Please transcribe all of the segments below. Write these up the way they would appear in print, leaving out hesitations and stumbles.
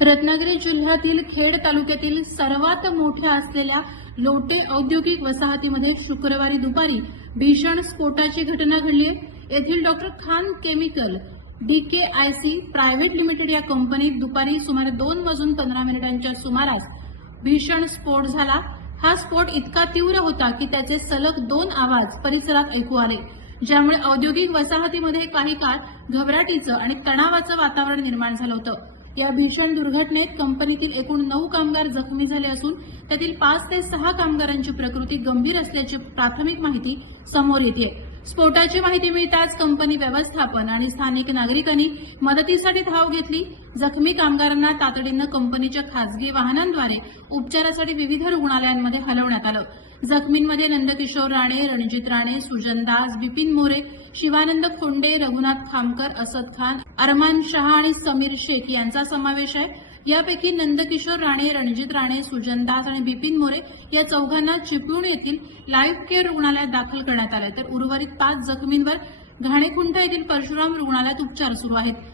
रत्नागिरी जिल्ह्यातील खेड तालुक्यातील सर्वात मोठ्या असलेल्या लोटे औद्योगिक वसाहतीमध्ये शुक्रवारी दुपारी भीषण स्फोटाची घटना घडली आहे। येथील doctor Khan chemical DKIC private limited या कंपनीत दुपारी सुमारे 2:15 सुमारास भीषण स्फोट झाला। हा स्फोट इतका तीव्र होता की त्याचे सलग 2 आवाज परिसरात ऐकू आले, ज्यामुळे औद्योगिक वसाहतीमध्ये काही काळ घबराटीचं आणि तणावाचं वातावरण निर्माण झालं होतं। या भीषण दुर्घटनेत कंपनीतील एकूण 9 कामगार जखमी झाले असून त्यातील 5 ते 6 कामगारांची प्रकृती गंभीर असल्याची प्राथमिक माहिती समोर येते। स्फोटाची माहिती मिळताच कंपनी व्यवस्थापन आणि स्थानिक नागरिकांनी मदतीसाठी धाव घेतली। जखमी कामगारांना तातडीनं कंपनीच्या खासगी वाहनांद्वारे उपचारासाठी विविध रुग्णालयांमध्ये हलवण्यात आलं। जखमींमध्ये नंदकिशोर राणे, रणजित राणे, सुजन दास, बिपिन मोरे, शिवानंद खोंडे, रघुनाथ खामकर, असद खान, अरमान शहा आणि समीर शेख यांचा समावेश आहे। यापैकी नंदकिशोर राणे, रणजित राणे, सुजन दास आणि बिपिन मोरे या चौघांना चिपळूण येथील लाईफ केअर रुग्णालयात दाखल करण्यात आले, तर उर्वरित 5 जखमींवर घाणेखुंटा येथील परशुराम रुग्णालयात उपचार सुरू आहेत।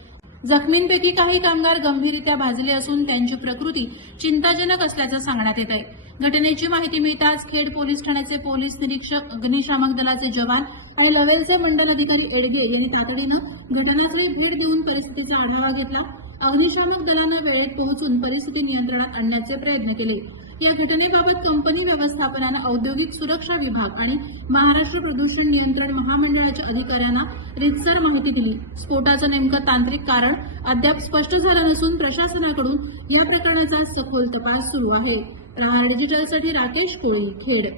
जखमींपैकी काही कामगार गंभीररित्या भाजले असून त्यांची प्रकृती चिंताजनक असल्याचं सांगण्यात येत आहे। घटनेची माहिती मिळताच खेड पोलीस ठाण्याचे पोलीस निरीक्षक, अग्निशामक दलाचे जवान आणि लेव्हलचे मंडल अधिकारी एडगे यांनी तातडीनं घटनास्थळी भेट देऊन परिस्थितीचा आढावा घेतला। अग्निशामक दलानं वेळेत पोहोचून परिस्थिती नियंत्रणात आणण्याचे प्रयत्न केले। या घटनेबाबत कंपनी व्यवस्थापनानं औद्योगिक सुरक्षा विभाग आणि महाराष्ट्र प्रदूषण नियंत्रण महामंडळाच्या अधिकाऱ्यांना रीतसर माहिती दिली। स्फोटाचं नेमकं तांत्रिक कारण अद्याप स्पष्ट झालं नसून प्रशासनाकडून या प्रकरणाचा सखोल तपास सुरू आहे। प्रहार डिजिटलसाठी राकेश कोळी, खेड।